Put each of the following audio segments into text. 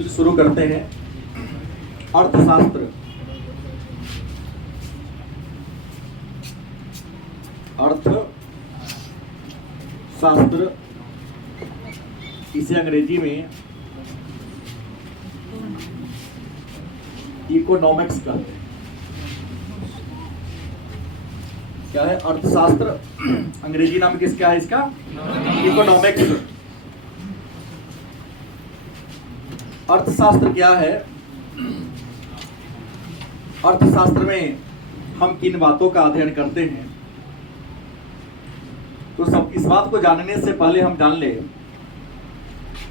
चलिए शुरू करते हैं। अर्थशास्त्र। अर्थशास्त्र इसे अंग्रेजी में इकोनॉमिक्स कहते हैं। क्या है अर्थशास्त्र? अंग्रेजी नाम किसका है इसका? इकोनॉमिक्स। अर्थशास्त्र क्या है? अर्थशास्त्र में हम किन बातों का अध्ययन करते हैं? तो सब इस बात को जानने से पहले हम जान ले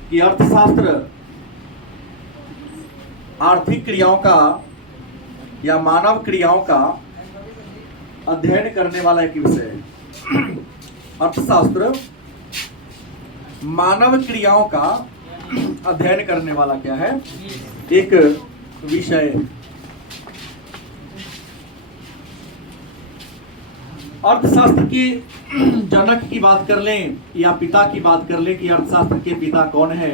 कि अर्थशास्त्र आर्थिक क्रियाओं का या मानव क्रियाओं का अध्ययन करने वाला एक विषय है। अर्थशास्त्र मानव क्रियाओं का अध्ययन करने वाला क्या है? एक विषय है। अर्थशास्त्र के जनक की बात कर लें या पिता की बात कर लें कि अर्थशास्त्र के पिता कौन है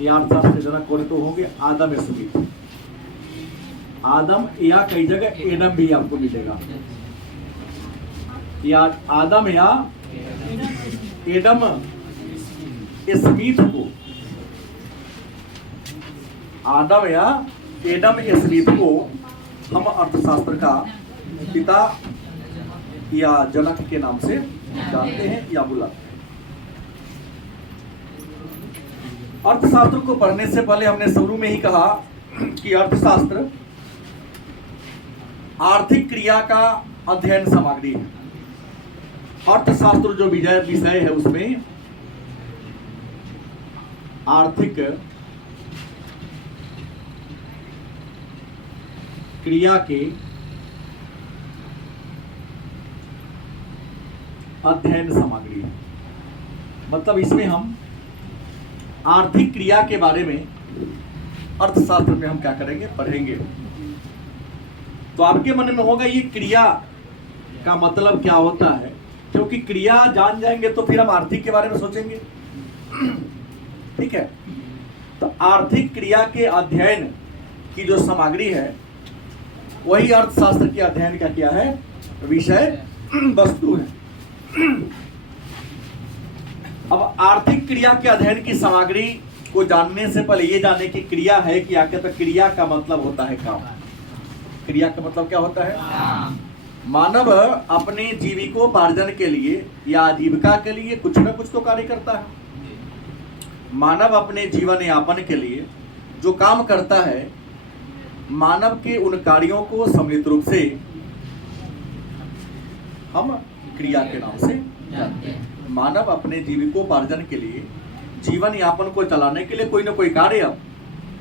या अर्थशास्त्र के जनक कौन, तो होंगे आदम स्मिथ। आदम या कई जगह एडम भी आपको मिलेगा, या आदम या एडम स्मिथ को, आदम या एडम स्मिथ को हम अर्थशास्त्र का पिता या जनक के नाम से जानते हैं या बुलाते हैं। अर्थशास्त्र को पढ़ने से पहले हमने शुरू में ही कहा कि अर्थशास्त्र आर्थिक क्रिया का अध्ययन सामग्री है। अर्थशास्त्र जो विषय है उसमें आर्थिक क्रिया के अध्ययन सामग्री है। मतलब इसमें हम आर्थिक क्रिया के बारे में अर्थशास्त्र में हम क्या करेंगे? पढ़ेंगे। तो आपके मन में होगा ये क्रिया का मतलब क्या होता है, क्योंकि क्रिया जान जाएंगे तो फिर हम आर्थिक के बारे में सोचेंगे। ठीक है, तो आर्थिक क्रिया के अध्ययन की जो सामग्री है वही अर्थशास्त्र के अध्ययन का क्या है? विषय वस्तु है। अब आर्थिक क्रिया के अध्ययन की सामग्री को जानने से पहले ये जाने की क्रिया है कि आखिर तो क्रिया का मतलब होता है काम। क्रिया का मतलब क्या होता है? मानव अपने जीविकोपार्जन के लिए या आजीविका के लिए कुछ न कुछ तो कार्य करता है। मानव अपने जीवन यापन के लिए जो काम करता है, मानव के उन कार्यों को सम्मिलित रूप से हम क्रिया के नाम से जानते हैं। मानव अपने जीविकोपार्जन के लिए, जीवन यापन को चलाने के लिए कोई न कोई कार्य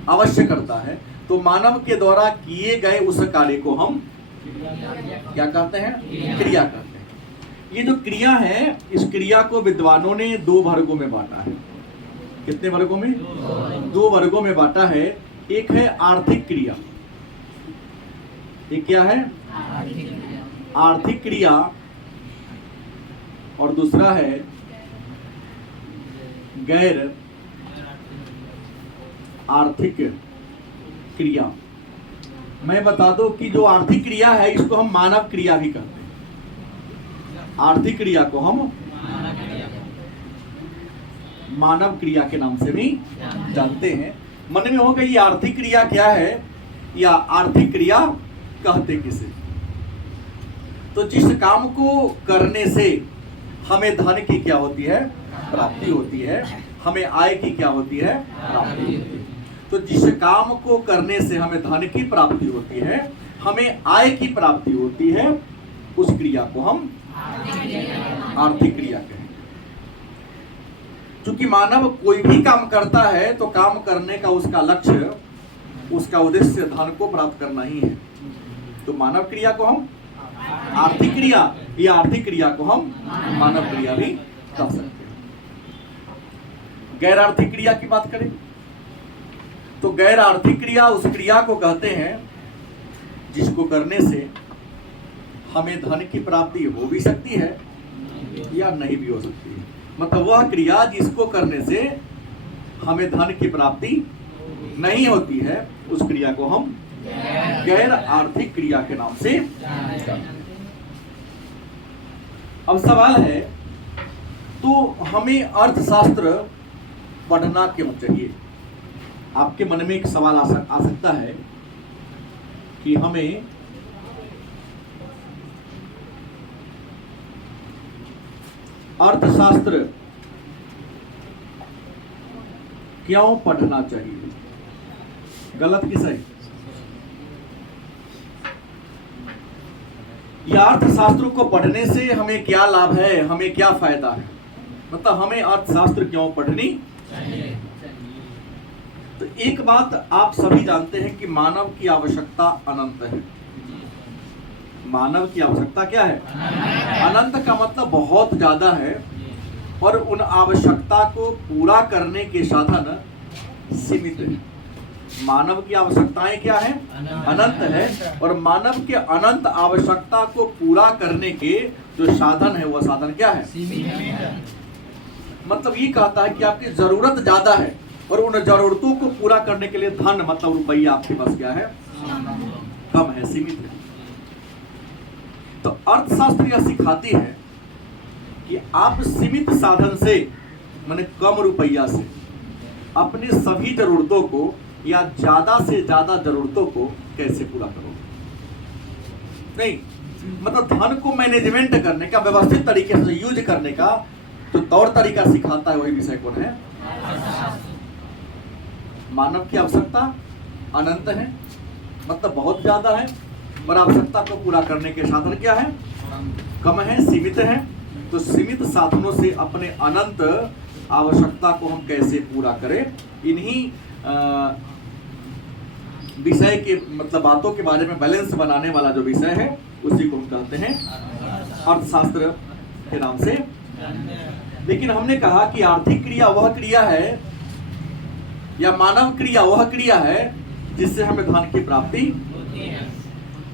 अवश्य करता है, तो मानव के द्वारा किए गए उस कार्य को हम क्या कहते हैं? क्रिया कहते हैं। ये जो क्रिया है, इस क्रिया को विद्वानों ने दो वर्गों में बांटा है। कितने वर्गों में? दो वर्गों में बांटा है। एक है आर्थिक क्रिया। एक क्या है? आर्थिक क्रिया। और दूसरा है गैर आर्थिक क्रिया। मैं बता दूं कि जो आर्थिक क्रिया है इसको हम मानव क्रिया भी कहते हैं। आर्थिक क्रिया को हम मानव क्रिया के नाम से भी जानते हैं। मन में होगा ये आर्थिक क्रिया क्या है या आर्थिक क्रिया कहते किसे? तो जिस काम को करने से हमें धन की क्या होती है? प्राप्ति होती है। हमें आय की क्या होती है? प्राप्ति होती है। तो जिस काम को करने से हमें धन की प्राप्ति होती है, हमें आय की प्राप्ति होती है, उस क्रिया को हम आर्थिक क्रिया कहेंगे। क्योंकि मानव कोई भी काम करता है तो काम करने का उसका लक्ष्य, उसका उद्देश्य धन को प्राप्त करना ही है। तो मानव क्रिया को हम आर्थिक क्रिया या आर्थिक क्रिया को हम मानव क्रिया भी कह सकते हैं। गैर आर्थिक क्रिया की बात करें तो गैर आर्थिक क्रिया उस क्रिया को कहते हैं जिसको करने से हमें धन की प्राप्ति हो भी सकती है या नहीं भी हो सकती है। मतलब वह क्रिया जिसको करने से हमें धन की प्राप्ति नहीं होती है उस क्रिया को हम गैर आर्थिक क्रिया के नाम से जानते हैं। अब सवाल है, तो हमें अर्थशास्त्र पढ़ना क्यों चाहिए? आपके मन में एक सवाल आ सकता है कि हमें अर्थशास्त्र क्यों पढ़ना चाहिए? गलत कि सही? या अर्थशास्त्र को पढ़ने से हमें क्या लाभ है, हमें क्या फायदा है? मतलब हमें अर्थशास्त्र क्यों पढ़नी चाहिए? तो एक बात आप सभी जानते हैं कि मानव की आवश्यकता अनंत है। मानव की आवश्यकता क्या है? अनंत का मतलब बहुत ज्यादा है, और उन आवश्यकता को पूरा करने के साधन सीमित है। मानव की आवश्यकताएं क्या है? अनंत है, और मानव के अनंत आवश्यकता को पूरा करने के जो साधन है वह साधन क्या है? सीमित है। मतलब ये कहता है कि आपकी जरूरत ज्यादा है, और उन जरूरतों को पूरा करने के लिए धन मतलब रुपया आपके पास क्या है? कम है, सीमित है। तो अर्थशास्त्र यह सिखाती है कि आप सीमित साधन से, माने कम रुपया से, अपनी सभी जरूरतों को या ज्यादा से ज्यादा जरूरतों को कैसे पूरा करोगे। नहीं, मतलब धन को मैनेजमेंट करने का, व्यवस्थित तरीके से यूज करने का जो तौर तरीका सिखाता है वही विषय कौन है? मानव की आवश्यकता अनंत है, मतलब बहुत ज्यादा है, और आवश्यकता को पूरा करने के साधन क्या है? कम है, सीमित है। तो सीमित साधनों से अपने अनंत आवश्यकता को हम कैसे पूरा करें, इन्हीं विषय के मतलब बातों के बारे में बैलेंस बनाने वाला जो विषय है उसी को हम कहते हैं अर्थशास्त्र के नाम से। लेकिन हमने कहा कि आर्थिक क्रिया वह क्रिया है, या मानव क्रिया वह क्रिया है जिससे हमें धन की प्राप्ति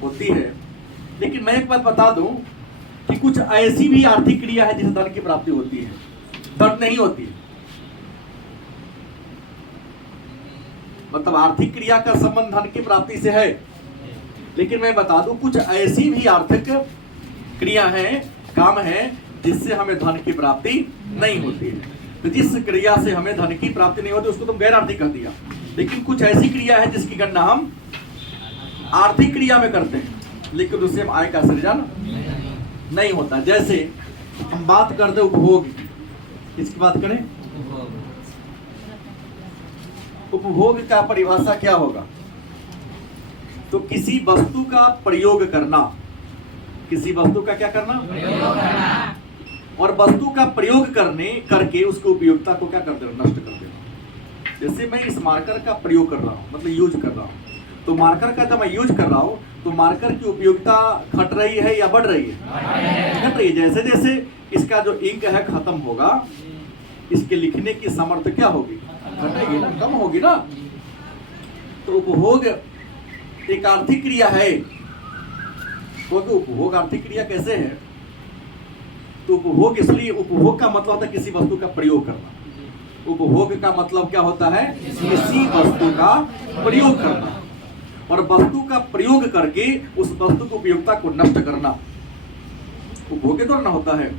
होती है। लेकिन मैं एक बात बता दूं कि कुछ ऐसी भी आर्थिक क्रिया है जिससे धन की प्राप्ति होती है, धन नहीं होती। मतलब आर्थिक क्रिया का संबंध धन की प्राप्ति से है, लेकिन मैं बता दूं कुछ ऐसी भी आर्थिक क्रिया है, काम है जिससे हमें धन की प्राप्ति नहीं होती है। तो जिस क्रिया से हमें धन की प्राप्ति नहीं होती उसको तुम गैर आर्थिक कह दिया। लेकिन कुछ ऐसी क्रिया है जिसकी गणना हम आर्थिक क्रिया में करते हैं, लेकिन उससे हम आय का सृजन नहीं होता। जैसे हम बात करते उपभोग, किसकी बात करें? उपभोग का परिभाषा क्या होगा? तो किसी वस्तु का प्रयोग करना, किसी वस्तु का क्या करना? प्रयोग करना। और वस्तु का प्रयोग करके उसकी उपयोगिता को क्या कर देना? नष्ट कर देना। जैसे मैं इस मार्कर का प्रयोग कर रहा हूँ, मतलब यूज कर रहा हूँ, तो मार्कर का जब मैं यूज कर रहा हूँ तो मार्कर की उपयोगिता घट रही है या बढ़ रही है? घट रही है। जैसे जैसे इसका जो इंक है खत्म होगा, इसके लिखने की सामर्थ्य क्या होगी? घटेगी ना, कम होगी ना। तो उपभोग एक आर्थिक क्रिया है, क्योंकि उपभोग आर्थिक क्रिया कैसे है? तो उपभोग इसलिए, उपभोग का मतलब होता है किसी वस्तु का प्रयोग करना। उपभोग का मतलब क्या होता है? किसी वस्तु का प्रयोग करना, और वस्तु का प्रयोग करके उस वस्तु की उपयोगिता को नष्ट करना उपभोग के द्वारा होता है।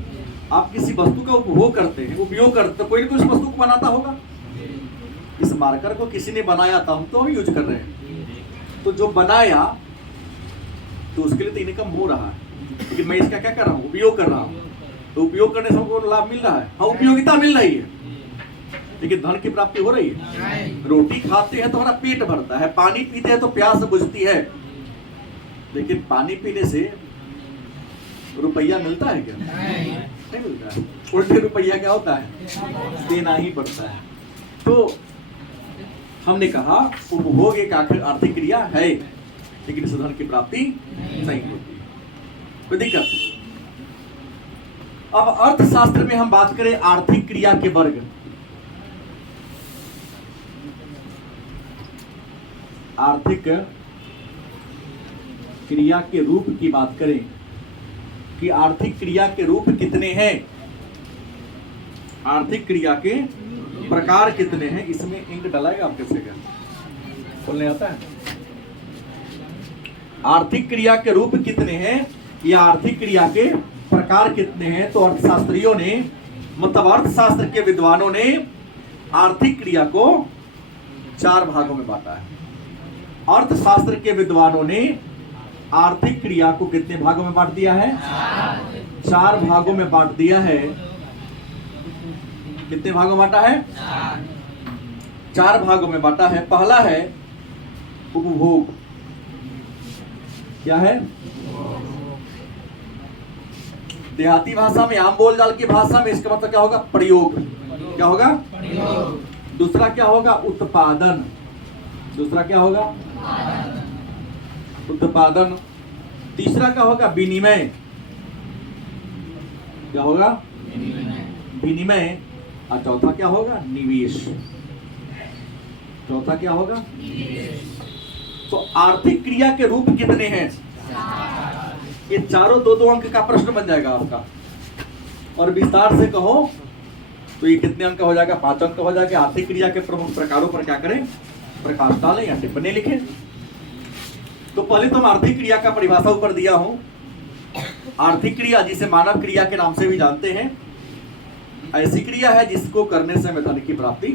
आप किसी वस्तु का उपभोग करते हैं, उपयोग करते, तो कोई ना कोई उस वस्तु को बनाता होगा। इस मार्कर को किसी ने बनाया था, हम तो यूज कर रहे हैं। तो जो बनाया तो उसके लिए तो इनकम हो रहा है, लेकिन मैं इसका क्या कर रहा हूँ? उपयोग कर रहा हूँ। तो उपयोग करने से हमको लाभ मिल रहा है, हाँ उपयोगिता मिल रही है, लेकिन धन की प्राप्ति हो रही है। रोटी खाते हैं तो हमारा पेट भरता है, पानी पीते हैं तो प्यास बुझती है, लेकिन पानी पीने से रुपया मिलता है क्या? नहीं मिलता है। उल्टे रुपया क्या होता है? देना ही पड़ता है। तो हमने कहा उपभोग एक आर्थिक क्रिया है, लेकिन इससे धन की प्राप्ति नहीं होती, कोई दिक्कत। अब अर्थशास्त्र में हम बात करें आर्थिक क्रिया के वर्ग। आर्थिक क्रिया के रूप की बात करें कि आर्थिक क्रिया के रूप कितने हैं, आर्थिक क्रिया के प्रकार कितने हैं, इसमें इंक डलाएगा आप कैसे? क्या बोलने आता है। आर्थिक क्रिया के रूप कितने हैं या आर्थिक क्रिया के प्रकार कितने हैं? तो अर्थशास्त्रियों ने, मतलब अर्थशास्त्र के विद्वानों ने आर्थिक क्रिया को 4 भागों में बांटा है। अर्थशास्त्र के विद्वानों ने आर्थिक क्रिया को कितने भागों में बांट दिया है? 4 भागों में बांट दिया है। कितने भागों में बांटा है? 4 भागों में बांटा है। पहला है उपभोग। क्या है? देहाती भाषा में, आम बोलचाल की भाषा में इसका मतलब क्या होगा? प्रयोग। क्या होगा? दूसरा क्या होगा? उत्पादन। दूसरा क्या होगा? उत्पादन। तीसरा क्या होगा? विनिमय। क्या होगा? विनिमय। और चौथा क्या होगा? निवेश। चौथा क्या होगा? तो आर्थिक क्रिया के रूप कितने हैं? ये चारों 2-2 अंक का प्रश्न बन जाएगा आपका। और विस्तार से कहो तो ये कितने अंक हो जाएगा? 5 अंक हो जाएगा। आर्थिक क्रिया के प्रमुख प्रकारों पर क्या करें? प्रकाश डालें या टिप्पणी लिखें। तो पहले तो हम आर्थिक क्रिया का परिभाषा ऊपर दिया हूं। आर्थिक क्रिया, जिसे मानव क्रिया के नाम से भी जानते हैं, ऐसी क्रिया है जिसको करने से हमें धन की प्राप्ति,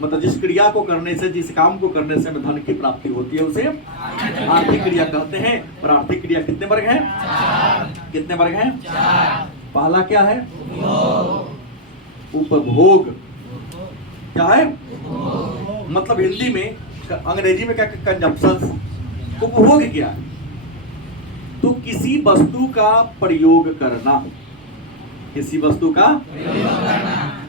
मतलब जिस क्रिया को करने से, जिस काम को करने से हमें धन की प्राप्ति होती है उसे आर्थिक क्रिया कहते हैं। और आर्थिक क्रिया कितने वर्ग हैं? कितने वर्ग हैं? पहला क्या है? उपभोग। क्या है? मतलब हिंदी में, अंग्रेजी में क्या? कंजप्शन। उपभोग क्या है? तो किसी वस्तु का प्रयोग करना। किसी वस्तु का प्रयोग करना।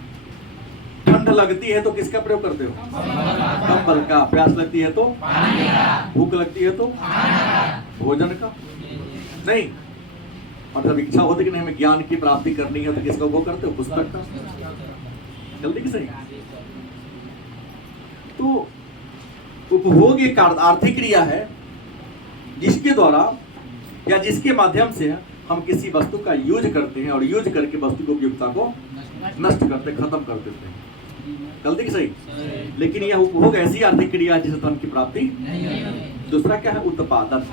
ठंड लगती है तो किसका प्रयोग करते हो? कंबल का। प्यास लगती है तो पानी का। भूख लगती है तो भोजन का। नहीं, और जब इच्छा होती कि नहीं हमें ज्ञान की प्राप्ति करनी है तो किसका उपभोग करते हो? पुस्तक का। जल्दी की सही। तो उपभोग एक आर्थिक क्रिया है जिसके द्वारा या जिसके माध्यम से हम किसी वस्तु का यूज करते हैं और यूज करके वस्तु की उपयोगिता को नष्ट करते, खत्म कर देते हैं। गलती की सही। लेकिन यह उपभोग ऐसी आर्थिक क्रिया है जिसे धन की प्राप्ति नहीं। दूसरा क्या है? उत्पादन।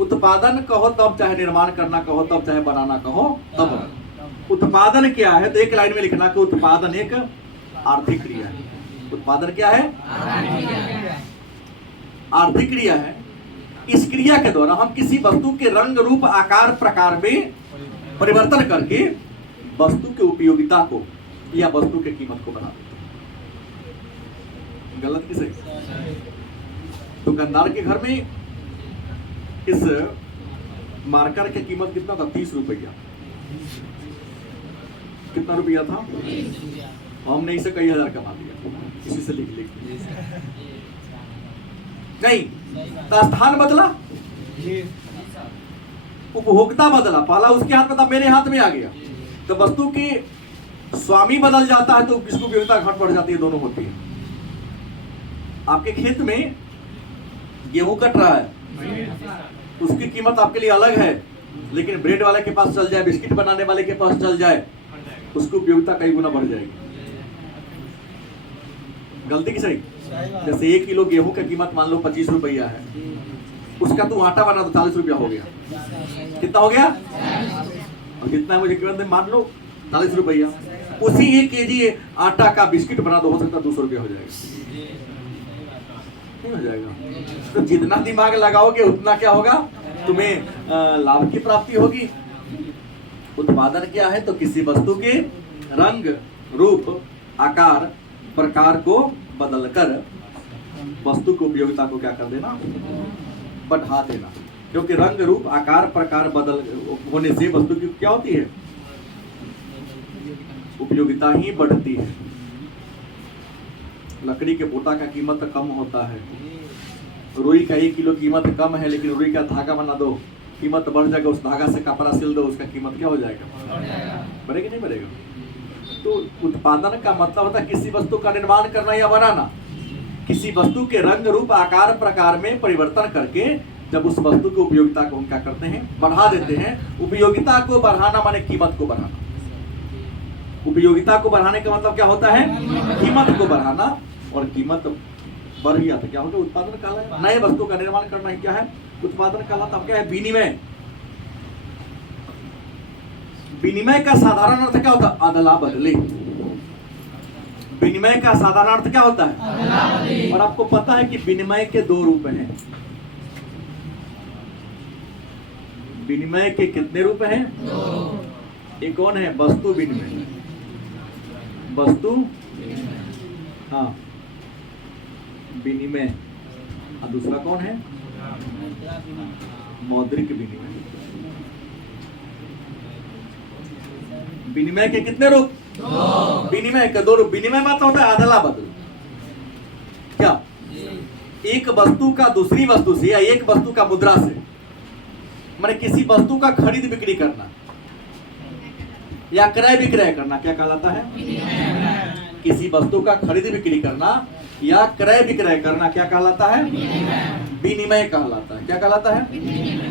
उत्पादन कहो तब, चाहे निर्माण करना कहो तब, चाहे बनाना कहो तब। उत्पादन क्या है? तो एक लाइन में लिखना कि उत्पादन एक आर्थिक क्रिया है। उत्पादन क्या है? आर्थिक क्रिया है। इस क्रिया के द्वारा हम किसी वस्तु के रंग, रूप, आकार, प्रकार में परिवर्तन करके वस्तु की उपयोगिता को या वस्तु की कीमत को बढ़ा देते हैं। गलत किसे? दुकानदार के घर में इस मार्कर की कीमत कितना था? 30 रुपया। कितना रुपया था? हमने इसे कई हजार कमा लिया इसी से लिख नहीं। तो स्थान बदला, उपभोक्ता बदला। पहला उसके हाथ में था, मेरे हाथ में आ गया। तो वस्तु के स्वामी बदल जाता है तो किसको उपयोगिता घट बढ़ जाती है, दोनों होती है। आपके खेत में गेहूं कट रहा है, उसकी कीमत आपके लिए अलग है, लेकिन ब्रेड वाले के पास चल जाए, बिस्किट बनाने वाले के पास चल जाए, उसकी उपयोगिता कई गुना बढ़ जाएगी। गलती की सही? जैसे 1 किलो गेहूं की कीमत मान लो 25 रुपया है, उसका तू आटा बना तो 40 रुपया हो गया। कितना हो गया? और कितना मुझे कीमत मान लो 40 रुपया। उसी 1 केजी आटा का बिस्किट बना तो हो सकता 200 रुपया हो जाएगा। नहीं हो जाएगा। तो जितना दिमाग लगाओगे उतना क्या होगा? तुम्हें लाभ की प्राप्ति होगी। उत्पादन क्या है? तो किसी वस्तु के रंग, रूप, आकार, प्रकार को बदलकर वस्तु की उपयोगिता को क्या कर देना? बढ़ा देना। क्योंकि रंग, रूप, आकार, प्रकार बदल होने से वस्तु की क्या होती है? उपयोगिता ही बढ़ती है। लकड़ी के पोटा का कीमत कम होता है, रुई का 1 किलो कीमत कम है, लेकिन रुई का धागा बना दो, कीमत बढ़ जाएगा। उस धागा से कपड़ा सिल दो, उसका कीमत क्या हो जाएगा? बढ़ेगा नहीं बढ़ेगा? तो उत्पादन का मतलब होता है किसी वस्तु का निर्माण करना या बनाना। किसी वस्तु के रंग, रूप, आकार, प्रकार में परिवर्तन करके जब उस वस्तु की उपयोगिता को हम क्या करते हैं? बढ़ा देते हैं। उपयोगिता को बढ़ाना माने कीमत को बढ़ाना। उपयोगिता को बढ़ाने का मतलब क्या होता है? कीमत को बढ़ाना। और कीमत बढ़ गया तो क्या होगा? उत्पादन कहलाएगा। नए वस्तु का निर्माण करना ही क्या है? उत्पादन कहलाता। अब क्या है? विनिमय। विनिमय का साधारण अर्थ क्या होता है? अदला बदली। विनिमय का साधारण अर्थ क्या होता है? और आपको पता है कि विनिमय के दो रूप हैं। विनिमय के कितने रूप हैं? एक कौन है? वस्तु विनिमय। वस्तु हाँ विनिमय। और दूसरा कौन है? मौद्रिक विनिमय। विनिमय के कितने रूप? विनिमय के दो रूप। विनिमय मतलब होता है अदला बदल। क्या? एक वस्तु का दूसरी वस्तु से या एक वस्तु का मुद्रा से, माने किसी वस्तु का खरीद बिक्री करना या क्रय विक्रय करना क्या कहलाता है? किसी वस्तु का खरीद बिक्री करना या क्रय विक्रय करना क्या कहलाता है? विनिमय कहलाता है। क्या कहलाता है?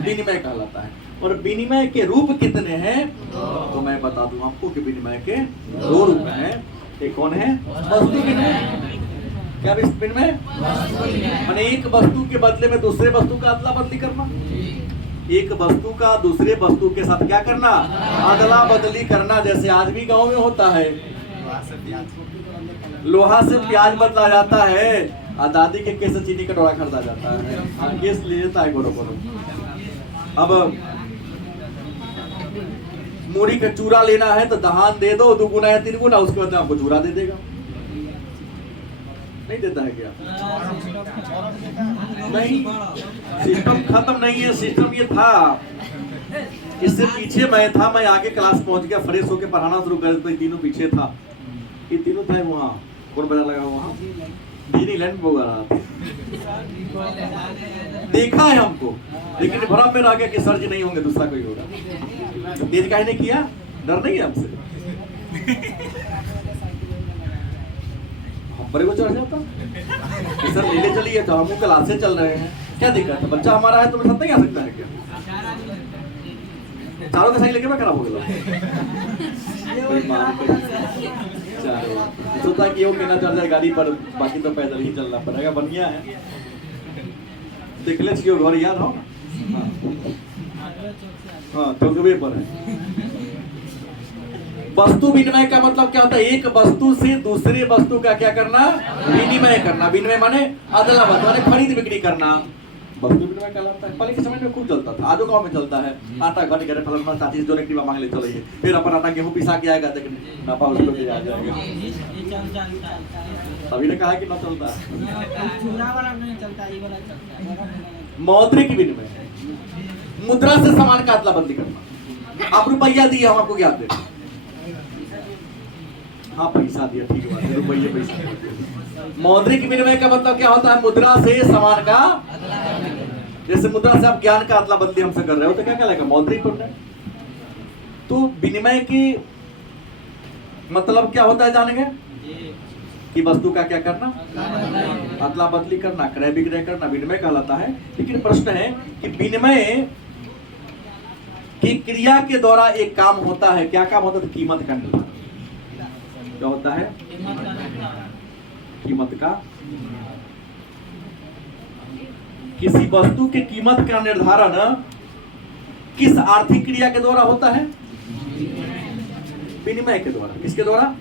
विनिमय कहलाता है। और विनिमय के रूप कितने हैं? तो मैं बता दूं आपको कि विनिमय के दो रूप हैं। एक कौन है? वस्तु विनिमय। क्या विनिमय? माने एक वस्तु के बदले में दूसरे वस्तु का अदला बदली करना। एक वस्तु का दूसरे वस्तु के साथ क्या करना? अदला बदली करना। जैसे आज भी गांव में होता है, लोहा से प्याज बदला जाता है और दादी के केस से चीनी का डोरा खरीदा जाता है। केस ले लेता है गोरो गोरो। अब मूढ़ी का चूरा लेना है तो दहान दे दो, दुगुना या तीन गुना, उसके बाद आपको चूरा दे देगा। नहीं देता है क्या? नहीं, सिस्टम खत्म नहीं है। सिस्टम ये था, इससे पीछे मैं था, मैं आगे क्लास पहुंच गया, फ्रेश होकर पढ़ाना शुरू कर दिया। तीनों पीछे था, ये तीनों थे वहाँ। कौन बजा लगा वहाँ? डिज्नीलैंड में रहा था। देखा है हमको, लेकिन भ्रम में रह गया कि सर जी नहीं होंगे, दूसरा कोई होगा। तो तेज काहे ने किया? डर नहीं है हमसे? हम पर वो चढ़ जाता कि सर ले ले चलिए, तो हम क्लासे चल रहे हैं, क्या दिक्कत है? बच्चा हमारा है तो मेरे साथ नहीं आ सकता है क्या? चारों का साइकिल लेके मैं खराब हो गया। सोचा कि वो कहना चल जाए गाड़ी पर, बाकी तो पैदल ही चलना पड़ेगा। बढ़िया है। देखले छियो घर याद हो? हाँ चौकवे पर है। वस्तु विनिमय का मतलब क्या होता है? एक वस्तु से दूसरे वस्तु का क्या करना? विनिमय करना। विनिमय माने अदला बदला, माने खरीद बिक्री करना। वस्तु विनिमय कहलाता है। पहले के समय में खूब चलता था, आजो गांव में चलता है। आटा घट गया, फलाना चाची जो एक डिब्बा मांग ले चलिए, फिर अपन आटा गेहूं पिसा के आएगा, देखने नापा उसको दे आ जाएगा। अभी ने कहा कि ना चलता है। मौद्रिक विनिमय, मुद्रा से सामान का अदला बदली करना। आप रुपया दिए, हम आपको क्या दे? हाँ पैसा दिया, ठीक बात है, रुपये पैसा। मौद्रिक विनिमय का मतलब क्या होता है? मुद्रा से सामान का, जैसे मुद्रा से आप ज्ञान का अदला बदली हमसे कर रहे हो तो क्या कहलाएगा? मौद्रिक विनिमय। तो विनिमय की मतलब क्या होता है जानेंगे? कि वस्तु का क्या करना? अदला बदली करना, क्रय विक्रय करना, विनिमय कहलाता है। लेकिन प्रश्न है कि विनिमय की क्रिया के द्वारा एक काम होता है। क्या काम होता है? तो कीमत का निर्धारण। क्या होता है? कीमत का। किसी वस्तु की कीमत का निर्धारण किस आर्थिक क्रिया के द्वारा होता है? विनिमय के द्वारा। किसके द्वारा?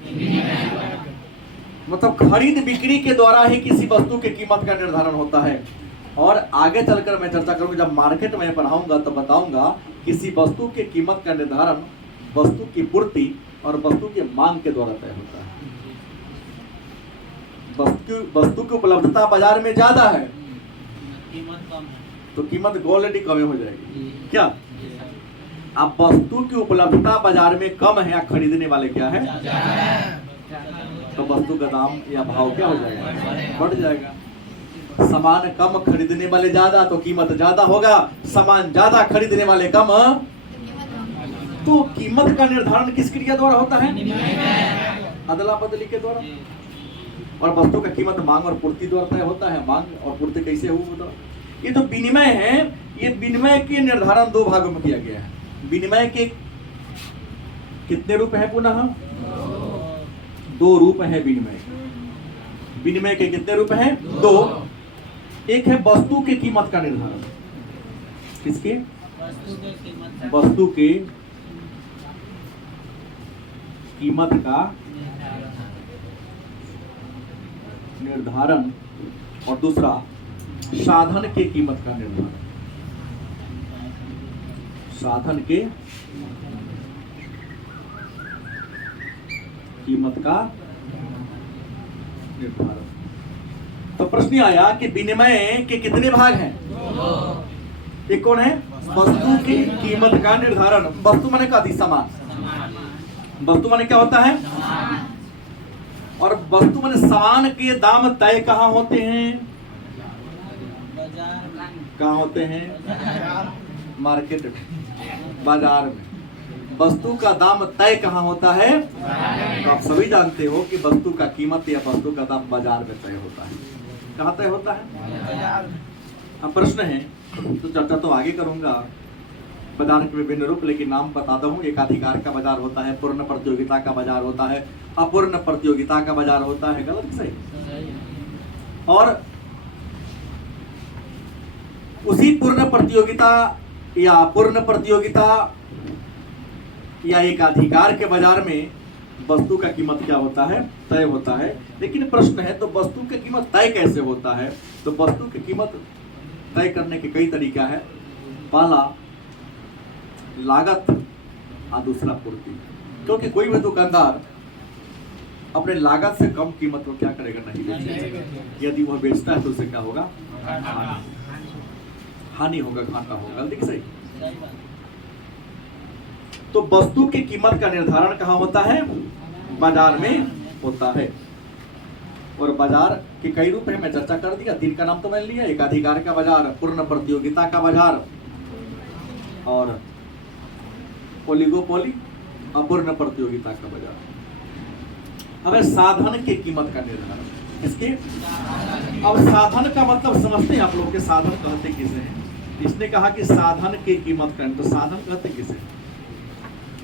मतलब खरीद बिक्री के द्वारा ही किसी वस्तु की कीमत का निर्धारण होता है। और आगे चलकर मैं चर्चा करूंगा, जब मार्केट में पढ़ाऊंगा तो बताऊंगा किसी वस्तु की कीमत का निर्धारण वस्तु की पूर्ति और वस्तु की मांग के द्वारा तय होता है। वस्तु की उपलब्धता बाजार में ज्यादा है, कीमत कम है, तो कीमत ऑलरेडी कम हो जाएगी। क्या? अब वस्तु की उपलब्धता बाजार में कम है या खरीदने वाले क्या है? तो वस्तु का दाम या भाव क्या हो जाएगा? बढ़ जाएगा। सामान कम खरीदने वाले ज्यादा तो कीमत ज्यादा होगा, सामान ज्यादा खरीदने वाले कम। तो कीमत का निर्धारण किस क्रिया द्वारा होता है? अदला बदली के द्वारा। और वस्तु का कीमत मांग और पूर्ति द्वारा तय होता है। मांग और पूर्ति कैसे हुई बताओ? ये तो विनिमय है। ये विनिमय के निर्धारण दो भागों में किया गया है। विनिमय के कितने रूप है? पुनः दो रूप है विनिमय। विनिमय के कितने रूप हैं? दो। एक है वस्तु की कीमत का निर्धारण। किसके? वस्तु के कीमत का वस्तु के कीमत का निर्धारण, और दूसरा साधन के कीमत का निर्धारण। साधन के कीमत का निर्धारण। तो प्रश्न आया कि विनिमय के कितने भाग हैं? एक कौन है? वस्तु की कीमत का निर्धारण। वस्तु माने का सामान। वस्तु माने क्या होता है? और वस्तु माने सामान के दाम तय कहाँ होते हैं? बाजार कहाँ होते हैं? मार्केट में, बाजार में। वस्तु का दाम तय कहाँ होता है? तो आप सभी जानते हो कि वस्तु का कीमत या वस्तु का दाम बाजार में तय होता है। कहाँ तय होता है? अब प्रश्न है, तो चर्चा तो आगे करूंगा बाजार के विभिन्न रूप, लेकिन नाम बताता हूँ। एक अधिकार का बाजार होता है, पूर्ण प्रतियोगिता का बाजार होता है, अपूर्ण प्रतियोगिता का बाजार होता है। गलत सही? और उसी पूर्ण प्रतियोगिता या अपूर्ण प्रतियोगिता या एक अधिकार के बाजार में वस्तु का कीमत क्या होता है? तय होता है। लेकिन प्रश्न है, तो वस्तु की कीमत तय कैसे होता है? तो वस्तु की कीमत तय करने के कई तरीका है। पहला लागत और दूसरा पूर्ति। क्योंकि कोई भी दुकानदार अपने लागत से कम कीमत को क्या करेगा? नहीं बेचेगा। यदि वह बेचता है तो उसे क्या होगा? हानि होगा, घाटा होगा। गलती सही? तो वस्तु की कीमत का निर्धारण कहाँ होता है? बाजार में होता है। और बाजार के कई रूप है, मैं चर्चा कर दिया। तीन का नाम तो मैंने लिया। एक अधिकार का बाजार, पूर्ण प्रतियोगिता का बाजार और ओलिगोपोली, अपूर्ण प्रतियोगिता का बाजार। अब साधन की कीमत का निर्धारण। इसके अब साधन का मतलब समझते हैं आप लोग के साधन कहते किसे हैं? इसने कहा कि साधन की कीमत का, तो साधन कहते किसे?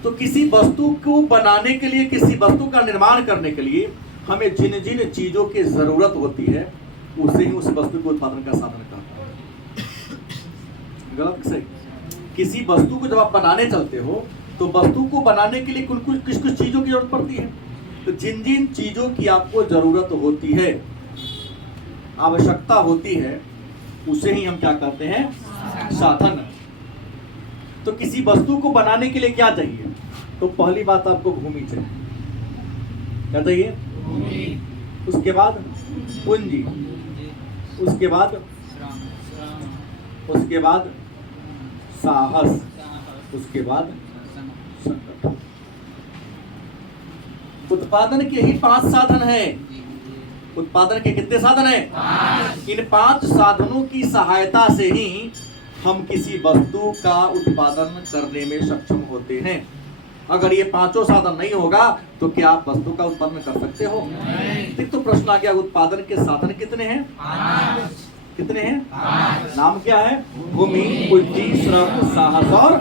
तो किसी वस्तु को बनाने के लिए, किसी वस्तु का निर्माण करने के लिए हमें जिन जिन चीजों की जरूरत होती है, उसे ही उस वस्तु के उत्पादन का साधन कहता है। गलत सही? किसी वस्तु को जब आप बनाने चलते हो, तो वस्तु को बनाने के लिए किस कुछ चीजों की जरूरत पड़ती है। तो जिन जिन चीजों की आपको जरूरत होती है, आवश्यकता होती है, उसे ही हम क्या कहते हैं? साधन। तो किसी वस्तु को बनाने के लिए क्या चाहिए? तो पहली बात आपको भूमि चाहिए। क्या चाहिए? उसके बाद पूंजी, उसके बाद साहस, उसके बाद संगठन। उत्पादन के ही 5 साधन हैं। उत्पादन के कितने साधन हैं? इन 5 साधनों की सहायता से ही हम किसी वस्तु का उत्पादन करने में सक्षम होते हैं। अगर ये 5 साधन नहीं होगा तो क्या आप वस्तु का उत्पादन कर सकते हो? नहीं। तो प्रश्न आ गया, उत्पादन के साधन कितने हैं? 5। कितने हैं? 5। नाम क्या है? भूमि, पूंजी, श्रम, साहस और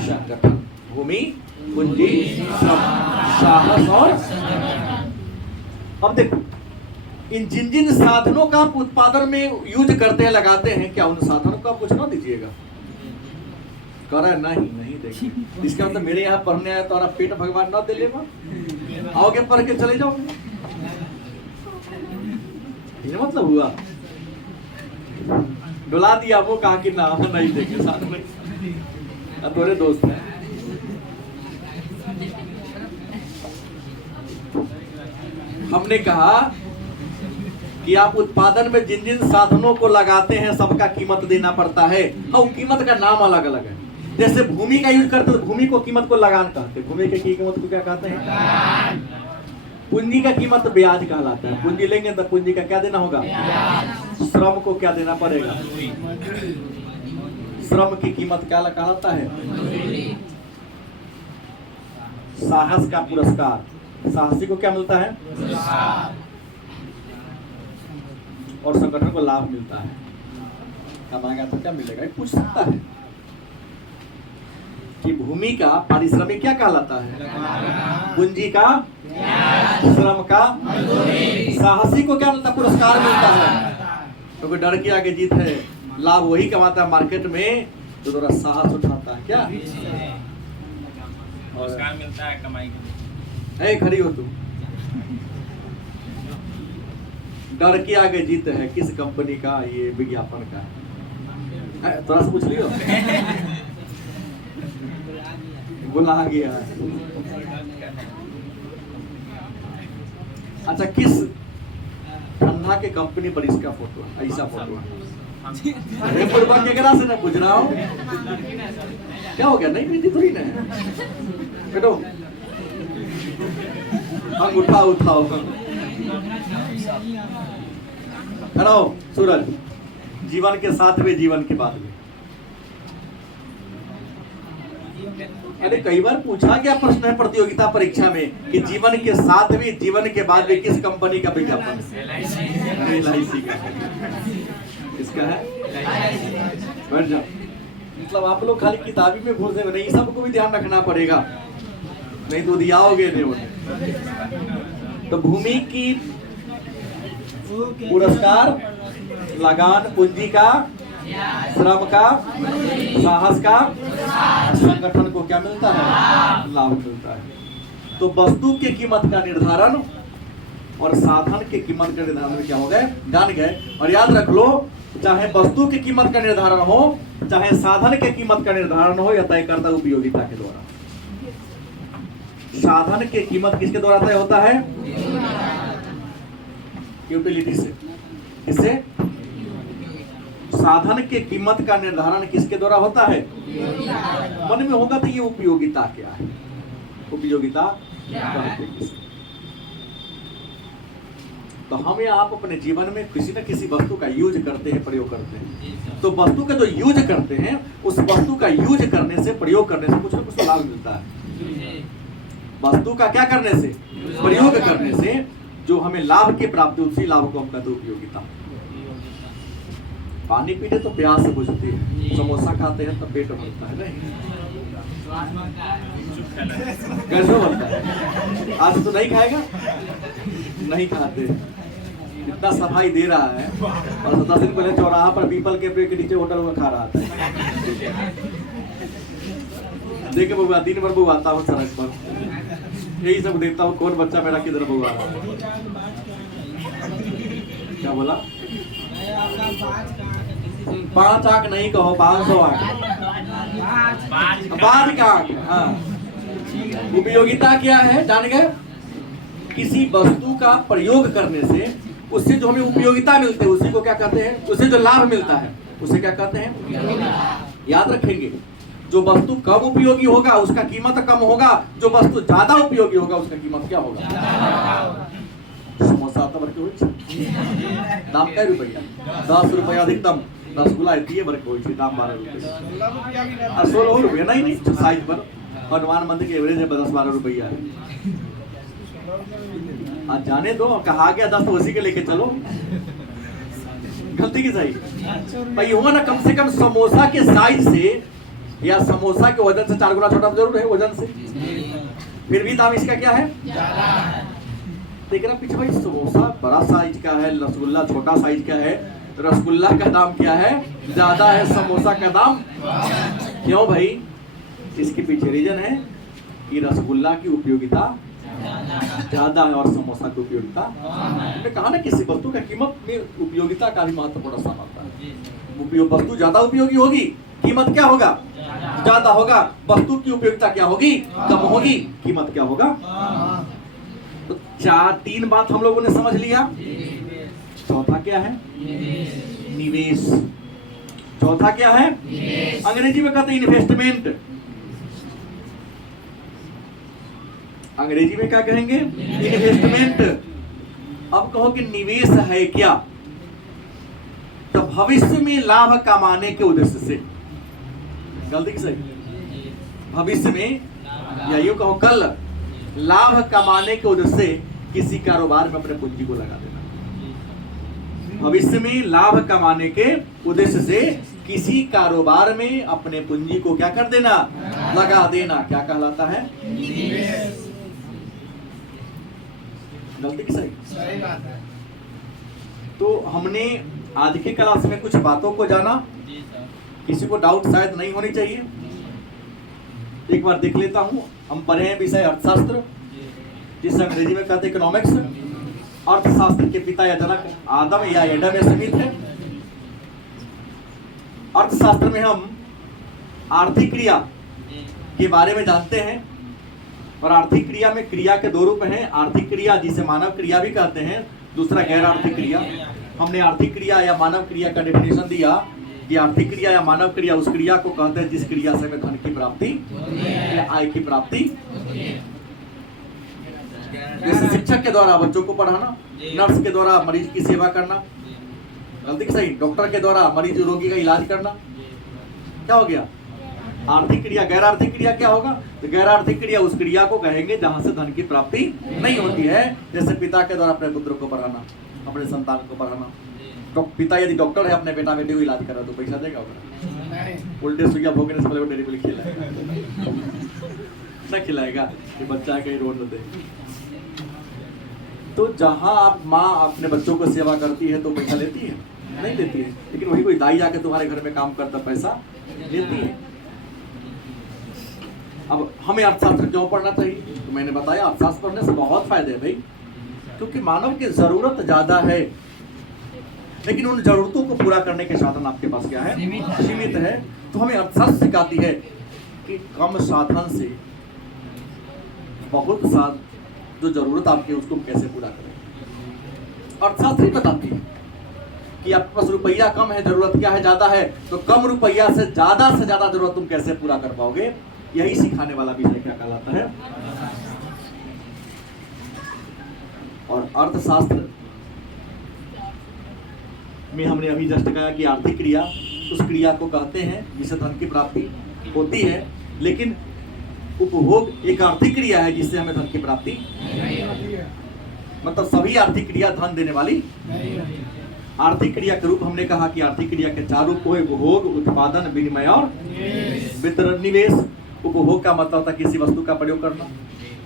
संगठन। भूमि, पूंजी, श्रम, साहस और संगठन। अब देखो, इन जिन जिन साधनों का आप उत्पादन में यूज करते हैं, लगाते हैं, क्या उन साधनों को आप कुछ ना दीजिएगा? कर रहा है? नहीं देंगे। इसका मतलब मेरे यहाँ पढ़ने आया तो आप पेट भगवान ना दे लेगा, आओगे पढ़ के चले जाओगे। ये मतलब हुआ, डुला दिया। वो कहा कि ना हम नहीं देंगे, साथ में थोड़े दोस्त हैं। हमने कहा कि आप उत्पादन में जिन जिन साधनों को लगाते हैं सबका कीमत देना पड़ता है, और कीमत का नाम अलग अलग है। जैसे भूमि का यूज करते तो भूमि को कीमत को लगान कहते हैं। भूमि की कीमत को क्या कहते हैं? पूंजी का कीमत ब्याज कहलाता है। पूंजी लेंगे तो पूंजी का क्या देना होगा? श्रम को क्या देना पड़ेगा? श्रम की कीमत क्या कहलाता है? साहस का पुरस्कार, साहसी को क्या मिलता है? और संगठन को लाभ मिलता है। कमाएगा तो क्या मिलेगा? पूछ सकता है कि भूमि का पारिश्रमिक क्या कहलाता है? पूंजी का, श्रम का, साहसी को क्या मिलता है? पुरस्कार मिलता है। क्योंकि डर के आगे जीत है। लाभ वही कमाता है मार्केट में जो थोड़ा साहस उठाता है। क्या पुरस्कार मिलता है कमाई के है? खड़ी हो तू। डर के आगे जीत है किस कंपनी का? ये विज्ञापन का है। थोड़ा सा पूछ लियो। बुला गया। अच्छा, किस ठंडा के कंपनी पर इसका फोटो है? ऐसा फोटो है। अरे बुढ़वा केकरा से ना पूछ रहा हूँ। क्या हो गया? नहीं पीती थोड़ी ना। बेटो हम उठाओ करो। सूरज, जीवन के साथ में, जीवन के बाद में। अरे कई बार पूछा गया प्रश्न है प्रतियोगिता परीक्षा में कि जीवन के साथ भी, जीवन के बाद भी किस कंपनी का विज्ञापन? LIC का। किसका है? बैठ जाओ। मतलब आप लोग खाली किताबी में घुस रहे नहीं, सबको भी ध्यान रखना पड़ेगा, नहीं तो दियाओगे नहीं उन्हें। तो भूमि की पुरस्कार, लगान, पूंजी का, श्रम का, साहस का, संगठन को क्या मिलता है? लाभ मिलता है। तो वस्तु की कीमत का निर्धारण और साधन की कीमत का निर्धारण में क्या हो गए? जान गए। और याद रख लो, चाहे वस्तु की कीमत का निर्धारण हो, चाहे साधन की कीमत का निर्धारण हो, यह तय करता है उपयोगिता के द्वारा। साधन की कीमत किसके द्वारा तय होता है? यूटिलिटी से। किससे? साधन के कीमत का निर्धारण किसके द्वारा होता है? मन में होगा तो ये उपयोगिता क्या है? उपयोगिता कहते हैं किसे? तो हम या आप अपने जीवन में किसी न किसी वस्तु का यूज करते हैं, प्रयोग करते हैं। तो वस्तु का जो यूज करते हैं, उस वस्तु का यूज करने से, प्रयोग करने से कुछ न कुछ लाभ मिलता है। वस्तु का क्या करने से? प्रयोग करने से जो हमें लाभ की प्राप्ति, उसी लाभ को हम कहते हैं उपयोगिता। पानी पीते तो प्यास से बुझती है, समोसा खाते हैं तो पेट भरता है। नहीं कैसे बनता है? आज तो नहीं खाएगा, नहीं खाते। इतना सफाई दे रहा है और 10 दिन पहले चौराहा पर पीपल के पेड़ के नीचे होटल में खा रहा था। देखे बबुआ, दिन भर बबुआ आता हूँ सड़क पर, यही सब देखता हूँ कौन बच्चा मेरा किधर बबुआ रहा है। क्या बोला? 5 आंख नहीं कहो, 500 आंख। 5 का आंख। हाँ। उपयोगिता क्या है? जान गए? किसी वस्तु का प्रयोग करने से उससे जो हमें उपयोगिता मिलती है, उसी को क्या कहते हैं? उससे जो लाभ मिलता है उसे क्या कहते हैं? याद रखेंगे, जो वस्तु कम उपयोगी होगा उसका कीमत कम होगा, जो वस्तु ज्यादा उपयोगी होगा उसका कीमत क्या होगा? समोसा तो बरके हुई दाम क्या रुपया? 10 रुपया अधिकतम। रसगुल्ला दिए बरके हुई दाम 12 रुपया। 16 रुपया नहीं साइज पर। हनुमान मंदिर के एवरेज है 10-12 रुपया है। आज जाने दो, कहा गया 10 तो उसी के लेके चलो। गलती की सही भाई हुआ ना, कम से कम समोसा के साइज से या समोसा के वजन से 4 गुना छोटा जरूर है वजन से, फिर भी दाम इसका क्या है? देख रहा पीछे भाई, समोसा बड़ा साइज का है, रसगुल्ला छोटा साइज का है। रसगुल्ला का दाम क्या है? ज्यादा है। समोसा का दाम क्यों भाई? इसके पीछे रीजन है कि रसगुल्ला की उपयोगिता ज्यादा है और समोसा की उपयोगिता। मैंने कहा ना, किसी वस्तु का कीमत में उपयोगिता का भी महत्वपूर्ण स्थान होता है। उपयोग वस्तु ज्यादा उपयोगी होगी, कीमत क्या होगा? ज्यादा होगा। वस्तु की उपयोगिता क्या होगी? कम होगी, कीमत क्या होगा? तो 3 बात हम लोगों ने समझ लिया। चौथा क्या है? निवेश। चौथा क्या है? अंग्रेजी में कहते हैं इन्वेस्टमेंट। अंग्रेजी में क्या कहेंगे? इन्वेस्टमेंट। अब कहो कि निवेश है क्या? तो भविष्य में लाभ कमाने के उद्देश्य से। गलती सही? भविष्य में या यूं कहो कल लाभ कमाने के उद्देश्य से किसी कारोबार में अपने पूंजी को लगा देना। भविष्य में लाभ कमाने के उद्देश्य से किसी कारोबार में अपने पूंजी को क्या कर देना? लगा देना। क्या कहलाता है? गलती की सही? सही बात है। तो हमने आज की क्लास में कुछ बातों को जाना, जी सर। किसी को डाउट शायद नहीं होनी चाहिए। एक बार देख लेता हूँ। हम पढ़े हैं विषय अर्थशास्त्र, जिसे अंग्रेजी में कहते हैं इकोनॉमिक्स। अर्थशास्त्र के पिता या जनक आदम या एडम स्मिथ है। अर्थशास्त्र में हम आर्थिक क्रिया जी के बारे में जानते हैं। और आर्थिक क्रिया में क्रिया के दो रूप हैं, आर्थिक क्रिया जिसे मानव क्रिया भी कहते हैं, दूसरा गैर आर्थिक क्रिया। हमने आर्थिक क्रिया या मानव क्रिया का डेफिनेशन दिया कि आर्थिक क्रिया या मानव क्रिया उस क्रिया को कहते हैं जिस क्रिया से हमें धन की प्राप्ति या आय की प्राप्ति। जैसे शिक्षक के द्वारा बच्चों को पढ़ाना, नर्स के द्वारा मरीज की सेवा करना, गलती की सही? डॉक्टर के द्वारा मरीज रोगी का इलाज करना, क्या हो गया? आर्थिक क्रिया। गैर आर्थिक क्रिया क्या होगा? तो गैर आर्थिक क्रिया उस क्रिया को कहेंगे जहां से धन की प्राप्ति नहीं होती है। जैसे पिता के द्वारा अपने पुत्र को पढ़ाना, अपने संतान को पढ़ाना। तो पिता यदि डॉक्टर है, अपने बेटा बेटी को इलाज करा तो पैसा देगा उतना? उल्टे सुइया भोगने से पहले डेरी मिल्क खिलाएगा न खिलाएगा कि बच्चा कहीं रोड न दे। तो जहां आप माँ अपने बच्चों को सेवा करती है तो पैसा लेती है? नहीं लेती है। लेकिन वही कोई दाई जाके तुम्हारे घर में काम करता पैसा लेती है। अब हमें अर्थशास्त्र क्यों पढ़ना चाहिए? तो मैंने बताया अर्थशास्त्र पढ़ने से बहुत फायदे हैं भाई, क्योंकि मानव की जरूरत ज्यादा है, लेकिन उन जरूरतों को पूरा करने के साधन आपके पास क्या है? सीमित है। तो हमें अर्थशास्त्र सिखाती है कि कम साधन से बहुत सा जो जरूरत आपकी है उसको कैसे पूरा करें। अर्थशास्त्र ही बताती है कि आपके पास रुपया कम है, जरूरत क्या है? ज्यादा है। तो कम रुपया से ज्यादा जरूरत तुम कैसे पूरा कर पाओगे? यही सिखाने वाला विषय क्या कहलाता है? और अर्थशास्त्र में हमने अभी जस्ट कहा कि आर्थिक क्रिया उस क्रिया को कहते हैं जिससे धन की प्राप्ति होती है, लेकिन उपभोग एक आर्थिक क्रिया है जिससे हमें धन की प्राप्ति नहीं होती है। मतलब सभी आर्थिक क्रिया धन देने वाली नहीं होती है। आर्थिक क्रिया के रूप हमने कहा कि आर्थिक क्रिया के चार रूप हुए: उपभोग, उत्पादन, विनिमय और वितरण। निवेश, उपभोग का मतलब था किसी वस्तु का प्रयोग करना।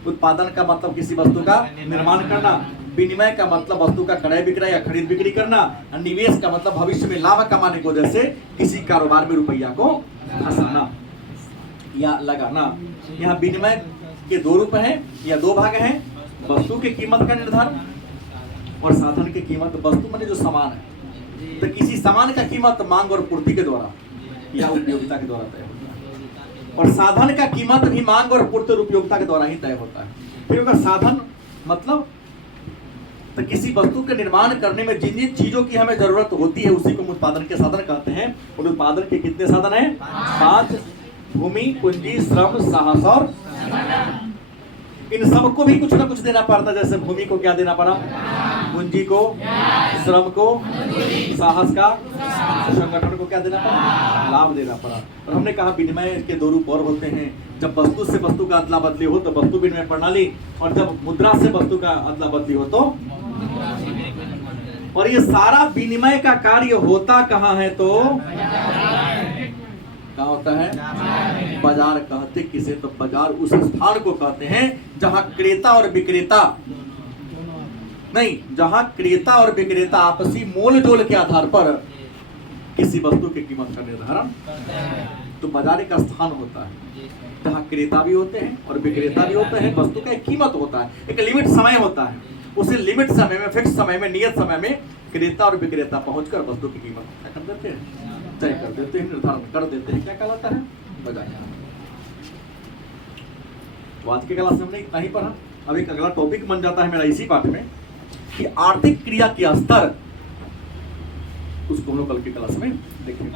उत्पादन का मतलब किसी वस्तु का निर्माण करना। विनिमय का मतलब वस्तु का क्रय विक्रय या खरीद बिक्री करना। और निवेश का मतलब भविष्य में लाभ कमाने को, जैसे किसी कारोबार में रुपया को फंसाना या लगाना। यहाँ विनिमय के दो रूप हैं या दो भाग हैं: वस्तु की कीमत का निर्धारण और साधन की कीमत। वस्तु माने जो सामान है, तो किसी सामान का कीमत मांग और पूर्ति के द्वारा या उपयोगिता के द्वारा तय होता है, और साधन का कीमत भी मांग और पूर्ति और उपयोगिता के द्वारा ही तय होता है। फिर अगर साधन मतलब तो किसी वस्तु के निर्माण करने में जिन जिन चीजों की हमें जरूरत होती है उसी को हम उत्पादन के साधन कहते हैं। और उत्पादन के कितने साधन हैं? 5: भूमि, पूंजी, श्रम, साहस और इन सबको भी कुछ ना कुछ देना पड़ता है। जैसे भूमि को क्या देना पड़ा? पूंजी को, श्रम को, साहस का, संगठन को क्या देना पड़ा? लाभ देना पड़ा। और हमने कहा विनिमय के दो रूप और होते हैं: जब वस्तु से वस्तु का अदला बदली हो तो वस्तु विनिमय प्रणाली, और जब मुद्रा से वस्तु का अदला बदली हो तो। और ये सारा विनिमय का कार्य होता कहाँ है? तो कहाँ होता है? बाजार कहते किसे? तो बाजार उस स्थान को कहते हैं जहां क्रेता और विक्रेता नहीं, जहां क्रेता और विक्रेता आपसी मोल जोल के आधार पर किसी वस्तु की कीमत का निर्धारण। तो बाजार एक स्थान होता है जहां क्रेता भी होते हैं और विक्रेता भी होते हैं। वस्तु का एक कीमत होता है, एक लिमिट समय होता है। उसे लिमिट समय में, फिक्स समय में, नियत समय में क्रेता और विक्रेता पहुंचकर वस्तु की कीमत क्या कर देते हैं? तय कर देते हैं, निर्धारण कर देते हैं। क्या कहलाता है? बाजार। तो आज के क्लास में हमने इतना ही पढ़ा। अब एक अगला टॉपिक बन जाता है मेरा इसी पाठ में कि आर्थिक क्रिया के स्तर, उसको हम लोग कल की क्लास में देखेंगे।